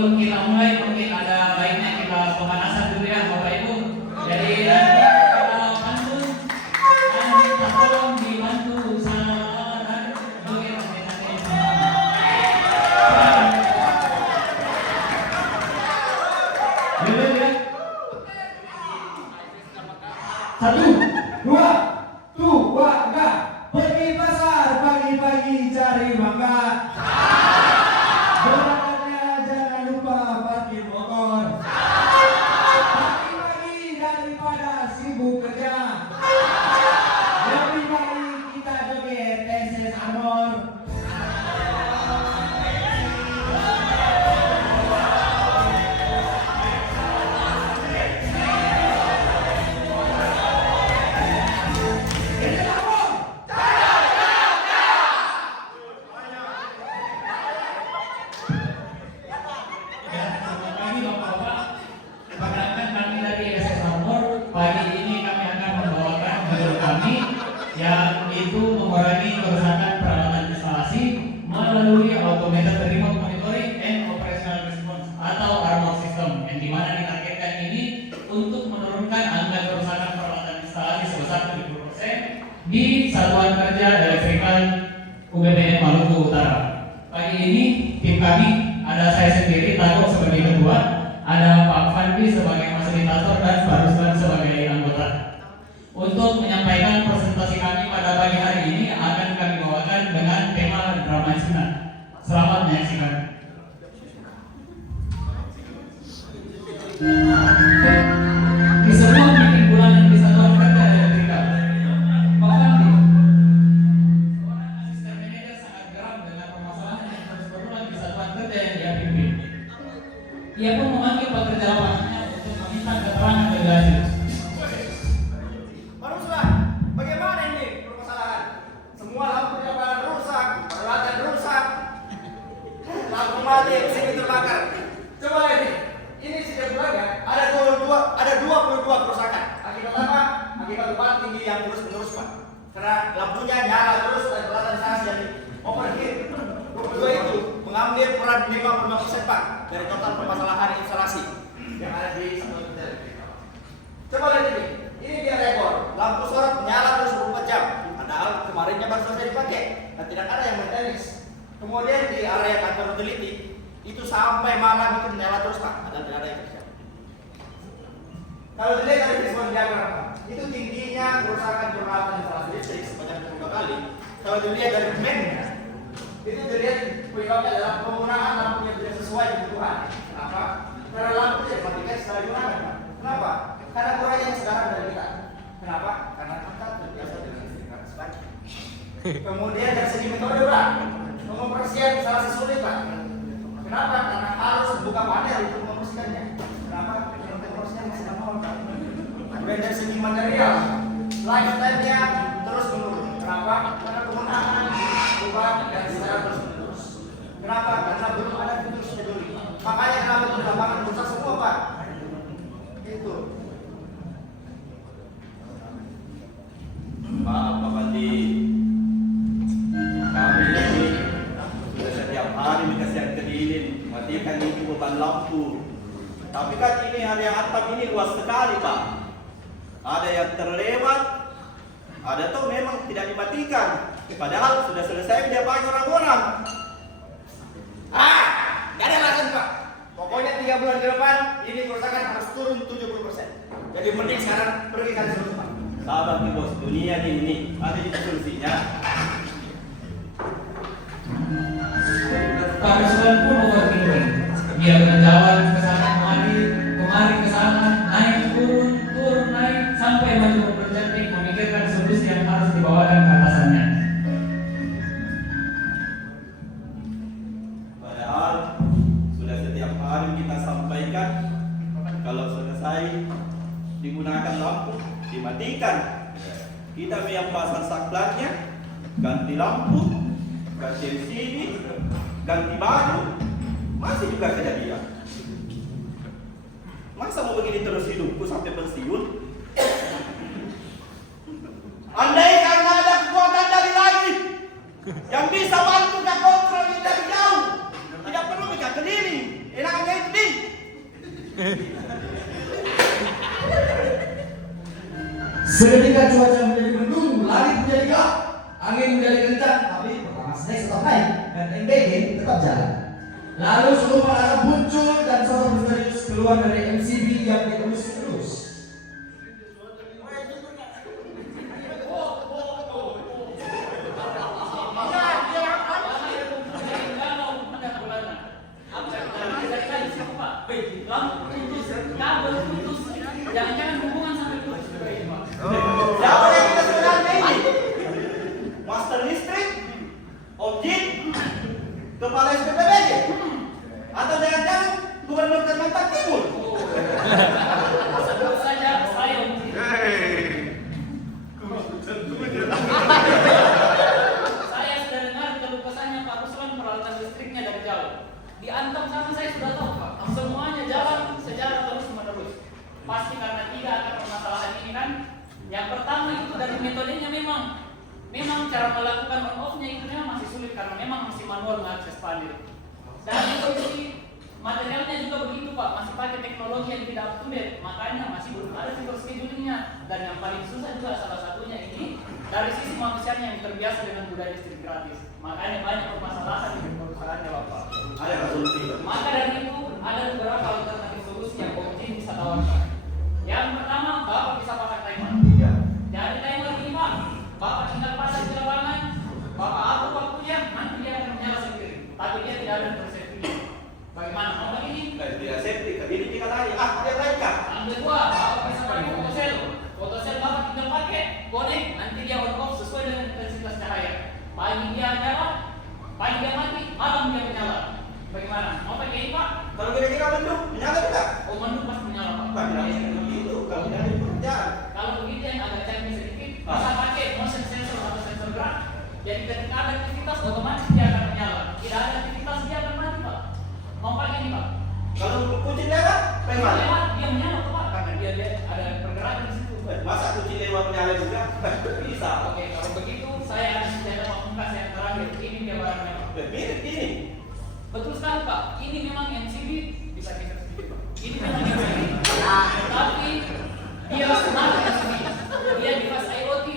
sebelum kita mulai mungkin ada baiknya kita pemanasan dulu ya Bapak Ibu. Jadi kita pantun, kita tolong dibantu sama dan mungkin dulu ya. 1, 2, enggak. Pergi pasar pagi-pagi cari makan. Berangkatnya jangan lupa parkir motor. Pagi-pagi daripada sibuk kerja, lebih baik kita joget TSS Armor. Yang itu mengurangi kerusakan peralatan instalasi melalui automated remote monitoring and operational response atau ARMOR system, yang dimana ditargetkan ini untuk menurunkan angka kerusakan peralatan instalasi sebesar 70% di Satuan Kerja Elektrikal UBPN Maluku Utara. Pagi ini tim kami, ada saya sendiri Tago sebagai ketua, ada Pak Fandi sebagai fasilitator dan Pak Ruslan sebagai anggota. Untuk menyampaikan presentasi kami pada pagi hari ini akan kami bawakan dengan tema drama Cina. Selamat menyaksikan. Di semua meeting bulanan di Satuan Kerja Elektrikal, Pak Fandi, seorang asisten manajer sangat geram dengan permasalahan yang terus berulang di Satuan Kerja yang dia pimpin. Ia pun memanggil pekerja lapangannya untuk meminta keterangan lebih lanjut. Mati, sini terbakar. Coba lihat ini setiap bulannya ada 22 kerusakan. Akibat apa? Akibat beban tinggi yang terus-menerus Pak. Karena lampunya nyala terus dan peralatan instalasi yang overheat. 22 itu mengambil peran 55% Pak dari total permasalahan instalasi yang ada di Satuan Kerja Elektrikal. Coba lihat ini. Ini dia rekor. Lampu sorot menyala terus 24 jam. Padahal kemarinnya baru selesai dipakai dan tidak ada yang maintenance. Kemudian di area kantor utility itu sampai malam itu menyala terus Pak, dan tidak ada yang kerja. Kalau dilihat dari visual diagram, itu tingginya kerusakan peralatan instalasi listrik sebanyak 2 kali. Kalau dilihat dari mennya, itu dilihat penyebabnya adalah penggunaan lampu yang tidak sesuai kebutuhan. Kenapa? Karena lampu tidak dimatikan setelah digunakan Pak. Kenapa? Karena kurangnya yang sekarang dari kita. Kenapa? Karena kita terbiasa dengan listrik gratis Pak. Kemudian dari segi metode Pak, pengoperasian instalasi sulit Pak. Kenapa? Karena harus membuka panel untuk membersihkannya. Kenapa? Karena pengoperasian masih lama Pak. Kemudian dari segi material, lifetime-nya terus menurun. Kenapa? Karena penggunaan beban dan secara terus menerus. Kenapa? Karena belum ada fitur scheduling. Makanya kenapa itu lapangan rusak semua Pak. Itu. Maaf Pak Fandi, kami ini sudah setiap hari dikasih kelilin, matikan itu beban lampu. Tapi kan ini area atap ini luas sekali Pak. Ada yang terlewat, ada tuh memang tidak dimatikan. Padahal sudah selesai dia pakai orang-orang. Gak ada alasan Pak. Pokoknya 3 bulan ke depan ini kerusakan harus turun 70%. Jadi mending sekarang pergi cari solusi Pak. Sabar nih bos, dunia ini ada juga solusinya. Pak Ruslan pun overthinking. Dia berjalan ke sana kemari ke sana, naik turun naik sampai maju bercantik memikirkan solusi yang harus dibawakan ke atasannya. Padahal sudah setiap hari kita sampaikan kalau selesai digunakan lampu dimatikan. Kita yang pasang saklarnya, ganti lampu, ganti LCD, ganti baju, masih juga kejadian. Masa mau begini terus hidupku sampai pensiun? Andai karena ada kekuatan dari langit yang bisa bantu dan kontrol dari jauh, tidak perlu kita keliling. Enaknya Seketika cuaca menjadi mendung, langit menjadi gelap, angin menjadi kencang, tapi pertama snack tetap naik dan MBG tetap jalan. Lalu seluruh anak muncul dan sosok misterius keluar dari MCB yang diterus-terus. Jangan-jangan hubungan sampai putus. Siapa yang kita sebenarnya ini? Master listrik? Objek? Kepala SPPBD? Atau jangan-jangan Gubernur Kalimantan Timur? Sebut saja saya mungkin. Saya sudah dengar keluh kesahnya Pak Ruslan peralatan listriknya dari jauh. Diantam sama saya sudah tahu Pak. Semuanya jalan secara terus menerus. Pasti karena tiga akar permasalahan ini kan. Yang pertama itu dari metodenya memang cara melakukan on off-nya itu memang masih sulit karena memang masih manual mengakses panel. Dan itu materialnya juga begitu Pak, masih pakai teknologi yang tidak up to date, makanya masih belum ada fitur schedulingnya. Dan yang paling susah juga salah satunya ini dari sisi manusianya yang terbiasa dengan budaya listrik gratis. Makanya banyak permasalahan di perusahaannya Bapak. Ada solusi. Maka dari itu ada beberapa alternatif solusi yang Komjen bisa tawarkan. Yang pertama, Bapak bisa pakai timer. Ya. Jadi timer ini Pak, Bapak tinggal pasang di lapangan, Bapak atur waktunya, nanti dia akan menyala sendiri. Tapi dia tidak ada persepsinya. Bagaimana? Mau begini? Tidak safety, ini kita tadi. Dia mereka. Yang kedua, Bapak bisa pakai fotosel. Fotosel Bapak tinggal pakai, connect, nanti dia on off sesuai dengan intensitas cahaya. Pagi dia nyala, pagi dia mati, malam dia menyala. Bagaimana? Mau pakai ini Pak? Kalau kira-kira mendung, menyala tidak? Oh mendung pasti menyala Pak. Pak, tidak bisa begitu. Kalau tidak ada pekerjaan. Kalau begitu yang agak canggih sedikit, bisa pakai motion sensor atau sensor gerak. Jadi ketika ada aktivitas, otomatis dia akan menyala. Tidak ada aktivitas, dia akan mati Pak. Mau pakai ini Pak? Kalau kucing lewat, Kalau bagaimana? lewat, dia menyala tuh Pak, karena dia ada pergerakan di situ. Masa kucing lewat menyala juga? Bisa. Oke, kalau begitu saya akan senjata pamungkas yang terakhir. Ini dia barangnya Pak. Mirip ini. Betul sekali Pak. Ini memang MCB bisa geser sedikit Pak. Ini memang MCB. Tapi dia smart MCB. Dia device IoT.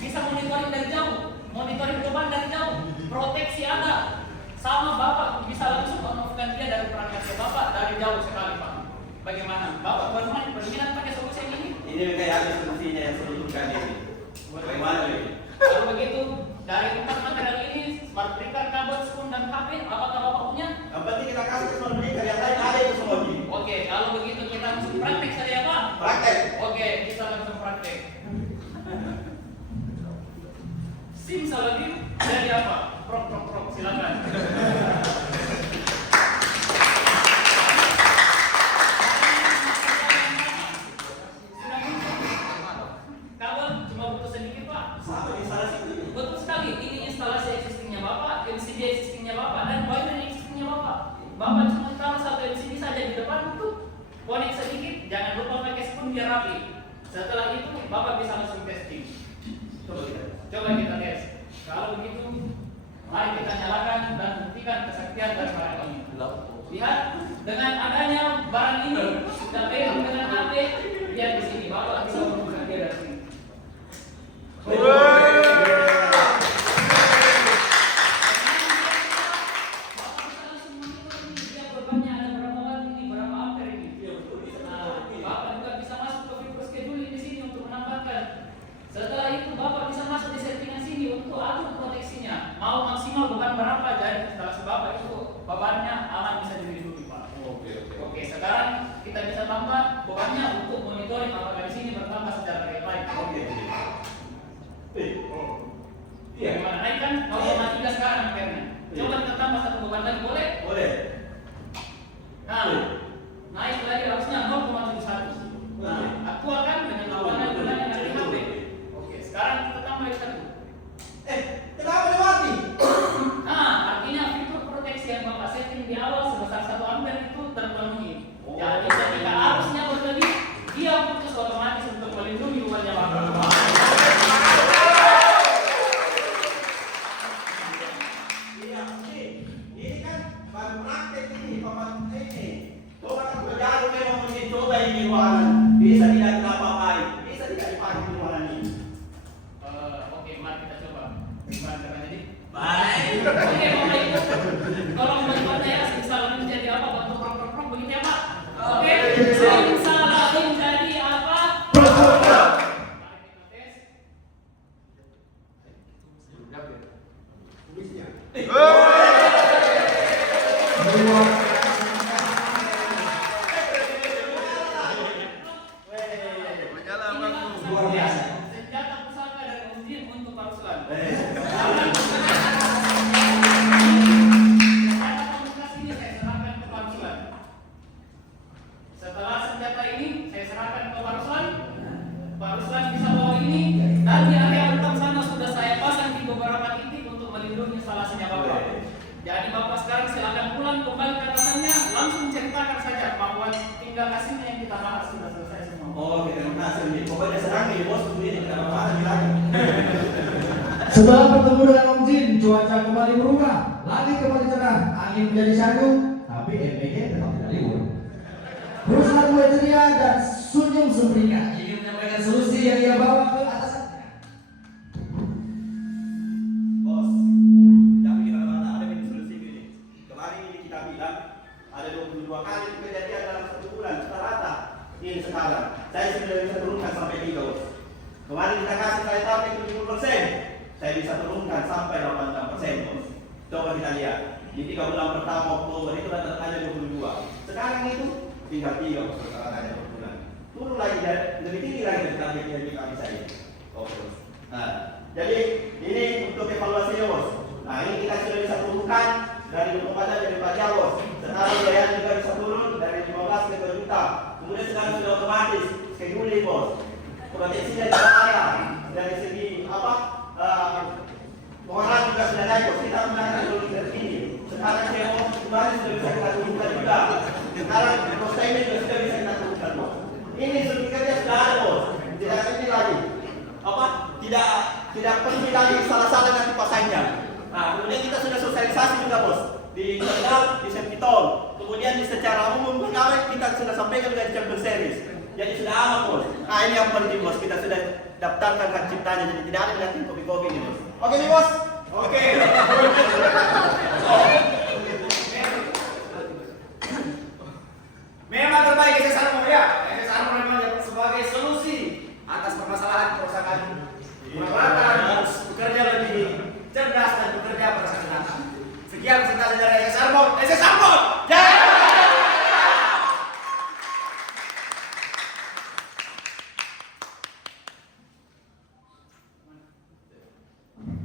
Bisa monitoring dari jauh, monitoring beban dari jauh, proteksi ada. Sama Bapak bisa langsung on-off-kan dia dari perangkat Bapak dari jauh sekali Pak. Bagaimana? Bapak berminat pakai solusi yang ini? Ini kayak ada solusinya yang sebelumkan ini. Bagaimana ini? Kalau begitu, dari empat material ini, smart breaker, kabel, spoon, dan HP, apakah Bapak punya? Yang penting kita kasih ke semua mereka yang lain ada itu semua ini. Oke, kalau begitu kita langsung praktek saja Pak. Praktek. Oke, kita langsung praktek. Simsalabim dari apa? Prok, silakan. Kabel cuma butuh sedikit Pak. Sama instalasi ini. Betul sekali, ini instalasi existingnya Bapak, MCB existingnya Bapak, dan wiring existingnya Bapak. Bapak cuma taruh satu MCB saja di depan itu, connect sedikit, jangan lupa pakai spoon biar rapi. Setelah itu Bapak bisa langsung testing. Coba kita tes. Kalau begitu, mari kita nyalakan dan buktikan kesaktian dari barang ini. Lihat, dengan adanya barang ini sudah beda dengan HP. Lihat di sini, Bapak bisa membuka dia dari sini. Setelah itu Bapak bisa masuk di settingan sini untuk atur proteksinya. Mau maksimal beban berapa, jadi instalasi Bapak itu bebannya aman bisa dilindungi Pak. Oke, sekarang kita bisa tambah bebannya untuk monitoring apakah di sini bertambah secara real time. Iya. Bagaimana? Naik kan 0,3 sekarang ampere-nya. Coba kita tambah satu beban lagi, boleh? Boleh. Nah, naik lagi harusnya 0,71. Nah, aktualkan dengan lawanan bulan yang ada di HP. Oke, sekarang kita tambah lagi satu. Kenapa dia mati? Nah, artinya fitur proteksi yang Bapak setting di awal sebesar 1 ampere itu terpenuhi. Jadi ketika arusnya berlebih, dia putus otomatis untuk melindungi rumahnya Bapak. Iya, ini kan baru praktek ini, paman ini. tinggal hasilnya yang kita bahas sudah selesai semua. Oh, kita hasil nih. Pokoknya senang nih bos ini kita apa lagi. Setelah bertemu dengan Om Jin, cuaca kembali berubah, langit kembali cerah, angin menjadi syahdu, tapi MPG tetap tidak libur. Perusahaan mulai ceria dan senyum sumringah ingin menyampaikan solusi yang ia bawa ke atasannya. Bos, jangan kita kemana, ada bikin solusi ini. Kemarin ini kita bilang ada 22 kali kejadian dalam 1 bulan rata-rata. Ini sekarang saya sudah bisa turunkan sampai 3 bos. Kemarin kita kasih saya target 70%, saya bisa turunkan sampai 86% bos. Coba kita lihat di 3 bulan pertama Oktober itu rata-rata 22. Sekarang itu tinggal 3 bos rata-rata per bulan. Turun lagi dan lebih tinggi lagi dari target yang kita bisa ini. Oh, bos. Nah, jadi ini untuk evaluasinya bos. Nah ini kita sudah bisa turunkan dari 24 jadi 4 jam bos. Sekarang biaya juga bisa turun dari 15 ke 2 juta. Kemudian sekarang sudah otomatis scheduling bos. Proteksinya juga ada dari segi apa? Orang juga sudah naik bos. Kita menangkan dulu tertinggi. Sekarang CEO kemarin sudah bisa kita turunkan juga. Sekarang cost ini juga sudah bisa kita turunkan bos. Ini sertifikatnya sudah ada bos. Tidak ini lagi apa? Tidak perlu lagi salah-salah nanti pasangnya. Nah, kemudian kita sudah sosialisasi juga bos di Tegal, di Septitol. Kemudian di secara umum pegawai kita sudah sampaikan juga di chamber service. Jadi sudah aman bos. Nah ini yang penting bos, kita sudah daftarkan hak ciptanya. Jadi tidak ada nanti kopi-kopi nih bos. Oke nih bos. Oke. Memang terbaik SSR ya. SSR memang sebagai solusi atas permasalahan kerusakan peralatan, bekerja lebih cerdas dan bekerja berdasarkan data. Sekian presentasi dari SSR Bot.